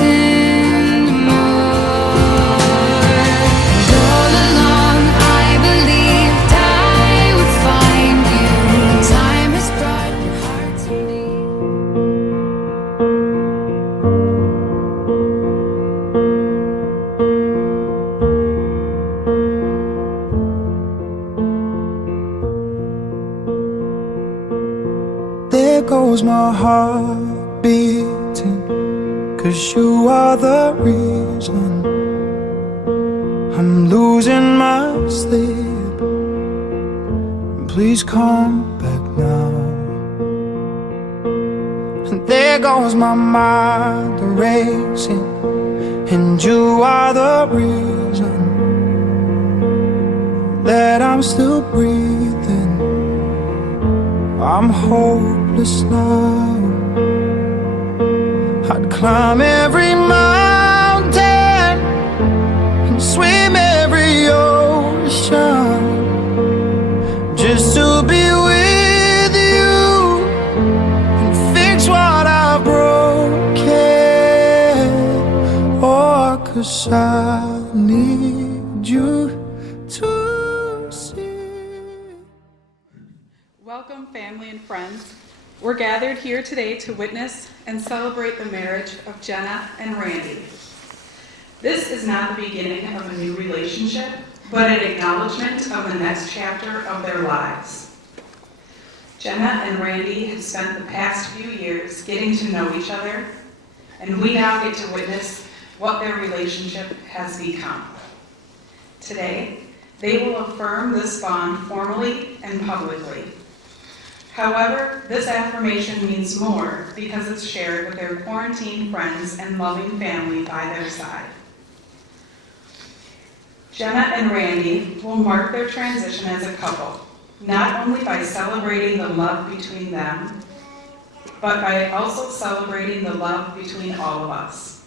wanting more. And all along I believed I would find you. Time has brought hearts to me. There goes my heart beating, 'cause you are the reason I'm losing my sleep. Please come back now. And there goes my mind racing, and you are the reason that I'm still breathing. I'm hopeless now. I'd climb every mountain and swim every ocean just to be with you and fix what I've broken. Oh, 'cause I need you to see. Welcome, family and friends. We're gathered here today to witness and celebrate the marriage of Jenna and Randy. This is not the beginning of a new relationship, but an acknowledgement of the next chapter of their lives. Jenna and Randy have spent the past few years getting to know each other, and we now get to witness what their relationship has become. Today, they will affirm this bond formally and publicly. However, this affirmation means more because it's shared with their quarantined friends and loving family by their side. Jenna and Randy will mark their transition as a couple, not only by celebrating the love between them, but by also celebrating the love between all of us,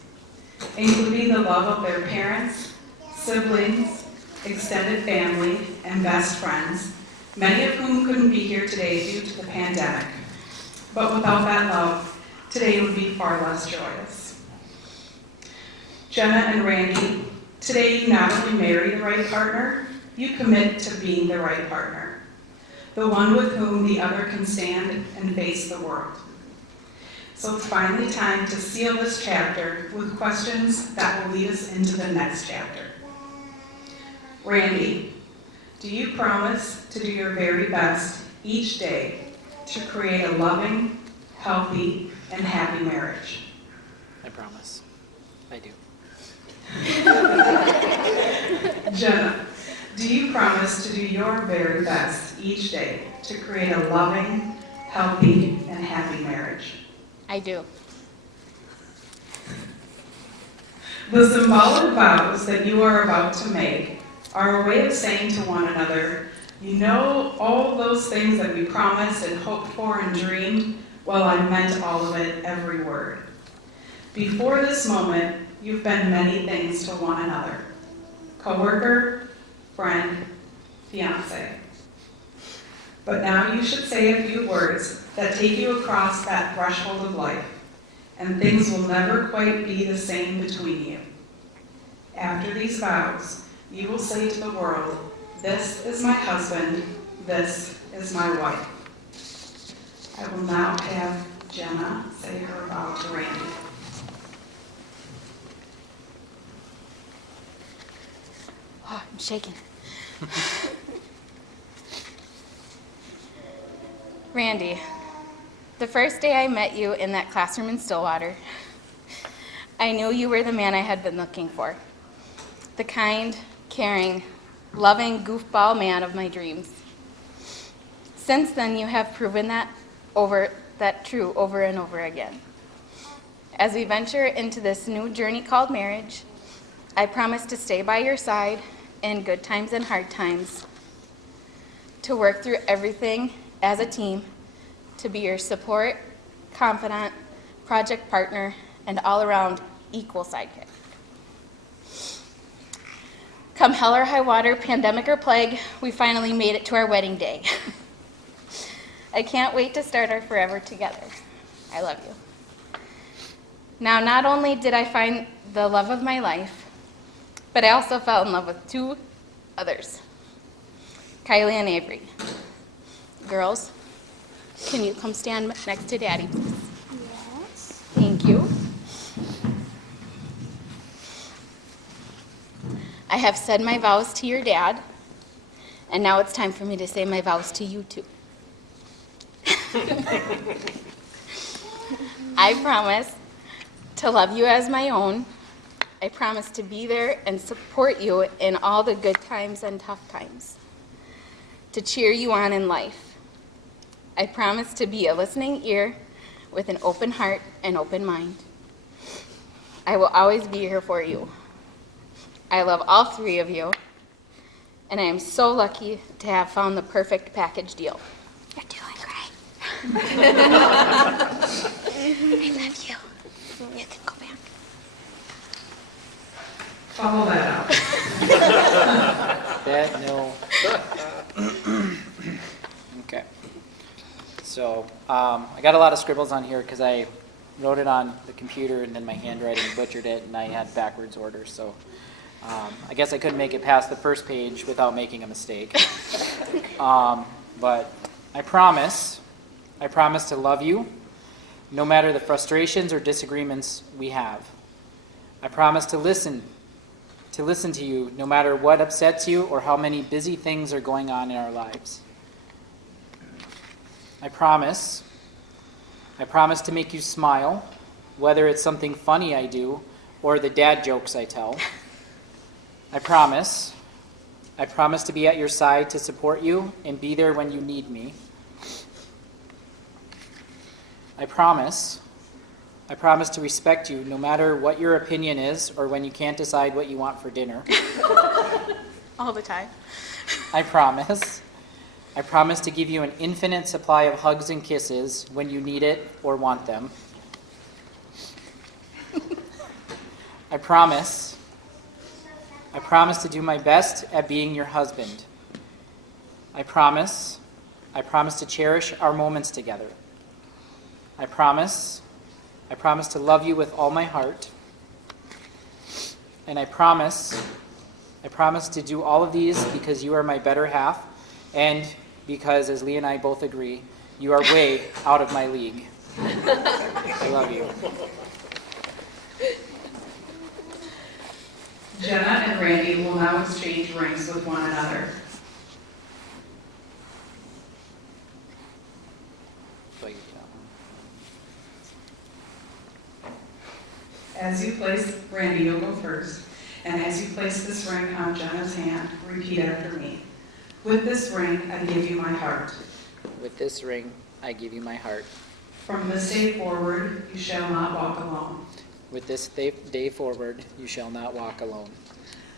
including the love of their parents, siblings, extended family, and best friends, many of whom couldn't be here today due to the pandemic. But without that love, today would be far less joyous. Jenna and Randy, today you not only marry the right partner, you commit to being the right partner, the one with whom the other can stand and face the world. So it's finally time to seal this chapter with questions that will lead us into the next chapter. Randy, do you promise to do your very best each day to create a loving, healthy, and happy marriage? I promise. I do. Jenna, do you promise to do your very best each day to create a loving, healthy, and happy marriage? I do. The symbolic vows that you are about to make are a way of saying to one another, you know, all those things that we promised and hoped for and dreamed, well, I meant all of it, every word. Before this moment, you've been many things to one another. Coworker, friend, fiance. But now you should say a few words that take you across that threshold of life, and things will never quite be the same between you. After these vows, you will say to the world, this is my husband, this is my wife. I will now have Jenna say her vow to Randy. Oh, I'm shaking. Randy, the first day I met you in that classroom in Stillwater, I knew you were the man I had been looking for. The kind, caring, loving goofball man of my dreams. Since then, you have proven that true over and over again. As we venture into this new journey called marriage, I promise to stay by your side in good times and hard times, to work through everything as a team, to be your support, confidant, project partner, and all-around equal sidekick. Come hell or high water, pandemic or plague, we finally made it to our wedding day. I can't wait to start our forever together. I love you. Now, not only did I find the love of my life, but I also fell in love with two others, Kylie and Avery. Girls, can you come stand next to Daddy, please? Yes. Thank you. I have said my vows to your dad, and now it's time for me to say my vows to you two. I promise to love you as my own. I promise to be there and support you in all the good times and tough times, to cheer you on in life. I promise to be a listening ear with an open heart and open mind. I will always be here for you. I love all three of you, and I am so lucky to have found the perfect package deal. You're doing great. I love you. You can go back. Follow that up. That, no. Okay. So, I got a lot of scribbles on here because I wrote it on the computer and then my handwriting butchered it and I had backwards orders. So, I guess I couldn't make it past the first page without making a mistake. But I promise to love you no matter the frustrations or disagreements we have. I promise to listen to you no matter what upsets you or how many busy things are going on in our lives. I promise to make you smile, whether it's something funny I do or the dad jokes I tell. I promise to be at your side to support you and be there when you need me. I promise to respect you no matter what your opinion is or when you can't decide what you want for dinner. All the time. I promise to give you an infinite supply of hugs and kisses when you need it or want them. I promise to do my best at being your husband. I promise to cherish our moments together. I promise to love you with all my heart. And I promise to do all of these because you are my better half and because, as Lee and I both agree, you are way out of my league. I love you. Jenna and Randy will now exchange rings with one another. As you place, Randy, you'll go first. And as you place this ring on Jenna's hand, repeat after me. With this ring, I give you my heart. With this ring, I give you my heart. From this day forward, you shall not walk alone. With this day forward, you shall not walk alone.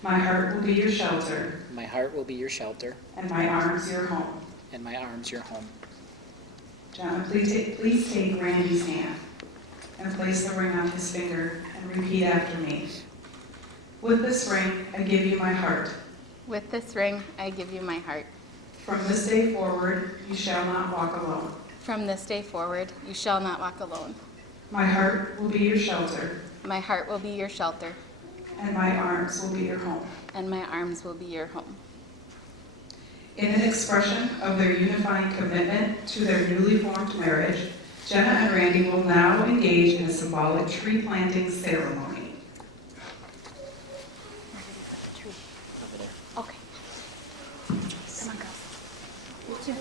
My heart will be your shelter, My heart will be your shelter, and my arms your home. and my arms your home. Jenna, please take Randy's hand and place the ring on his finger and repeat after me. With this ring, I give you my heart. With this ring, I give you my heart. From this day forward, you shall not walk alone. From this day forward, you shall not walk alone. My heart will be your shelter, My heart will be your shelter, and my arms will be your home. and my arms will be your home. In an expression of their unifying commitment to their newly formed marriage, Jenna and Randy will now engage in a symbolic tree planting ceremony. Where did you put the tree? Over there. Okay. Come on, girls. You too.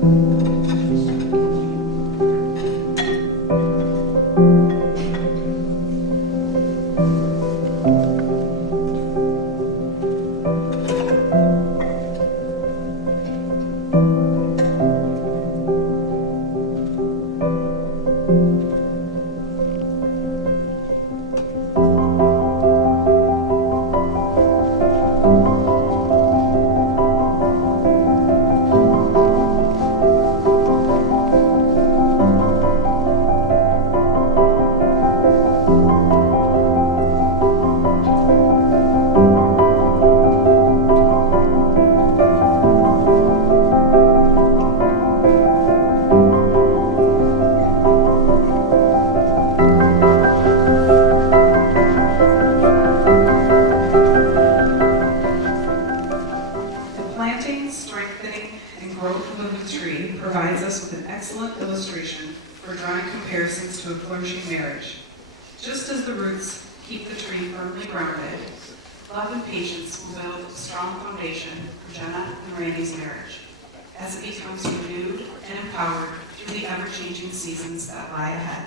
The planting, strengthening, and growth of a tree provides us with an excellent illustration for drawing comparisons to a flourishing marriage. Just as the roots keep the tree firmly grounded, love and patience will build a strong foundation for Jenna and Randy's marriage as it becomes renewed and empowered through the ever-changing seasons that lie ahead.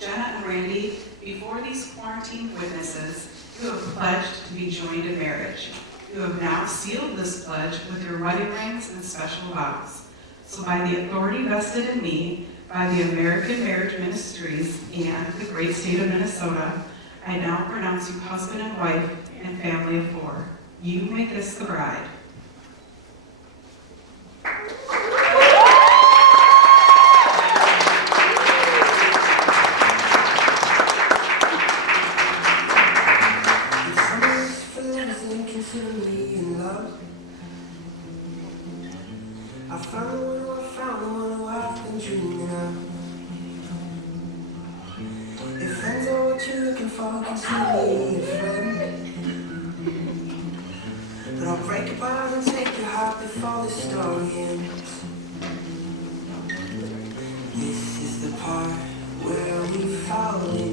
Jenna and Randy, before these quarantined witnesses, you have pledged to be joined in marriage. You have now sealed this pledge with your wedding rings and special vows. So by the authority vested in me, by the American Marriage Ministries and the great state of Minnesota, I now pronounce you husband and wife and family of four. You make this the bride. I found the one who I've been dreaming of. If friends are what you're looking for, consider me a friend. But I'll break your bars and take your heart before the story ends. This is the part where we fall in.